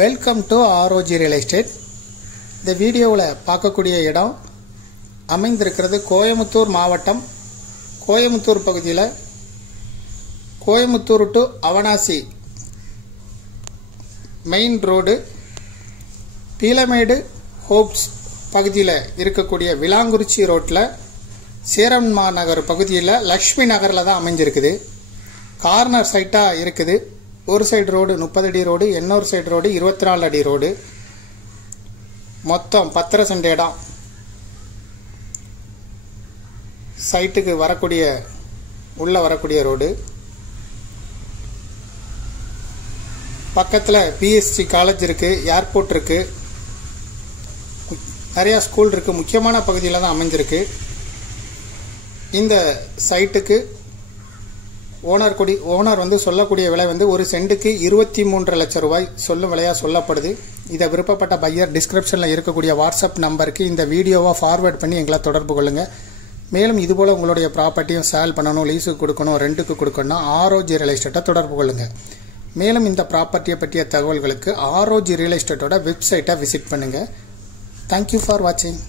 Welcome to ROG real estate. இந்த வீடியோவில் பார்க்கக்கூடிய இடம் அமைந்திருக்கிறது கோயமுத்தூர் மாவட்டம், கோயமுத்தூர் பகுதியில் Coimbatore to Avinashi main road Peelamedu Hopes பகுதியில் இருக்கக்கூடிய விலாங்குறிச்சி ரோட்டில் சேரன்மா நகர் பகுதியில் லக்ஷ்மி நகரில் தான் அமைஞ்சிருக்குது. கார்னர் சைட்டாக இருக்குது. ஒரு சைடு ரோடு 30 அடி ரோடு, இன்னொரு சைடு ரோடு 24 அடி ரோடு. மொத்தம் 10 சென்ட் இடம். சைட்டுக்கு வரக்கூடிய உள்ள வரக்கூடிய ரோடு. பக்கத்தில் பிஎஸ்சி காலேஜ் இருக்குது, ஏர்போர்ட் இருக்குது, நிறையா ஸ்கூல் இருக்குது. முக்கியமான பகுதியில் தான் அமைஞ்சிருக்கு. இந்த சைட்டுக்கு ஓனர் சொல்லக்கூடிய விலை ஒரு சென்ட்டுக்கு 23 லட்சம் ரூபாய் சொல்லும் விலையாக சொல்லப்படுது. இதை விருப்பப்பட்ட பையர் டிஸ்கிரிப்ஷனில் இருக்கக்கூடிய வாட்ஸ்அப் நம்பருக்கு இந்த வீடியோவை ஃபார்வேர்ட் பண்ணி எங்களை தொடர்பு கொள்ளுங்கள். மேலும் இதுபோல் உங்களுடைய ப்ராப்பர்ட்டியும் சேல் பண்ணணும், லீஸுக்கு கொடுக்கணும், ரெண்ட்டுக்கு கொடுக்கணும், ஆர்ஓஜி ரியல் எஸ்டேட்டை தொடர்பு கொள்ளுங்கள். மேலும் இந்த ப்ராப்பர்ட்டியை பற்றிய தகவல்களுக்கு ஆர்ஓஜி ரியல் எஸ்டேட்டோட வெப்சைட்டை விசிட் பண்ணுங்கள். தேங்க்யூ ஃபார் வாட்சிங்.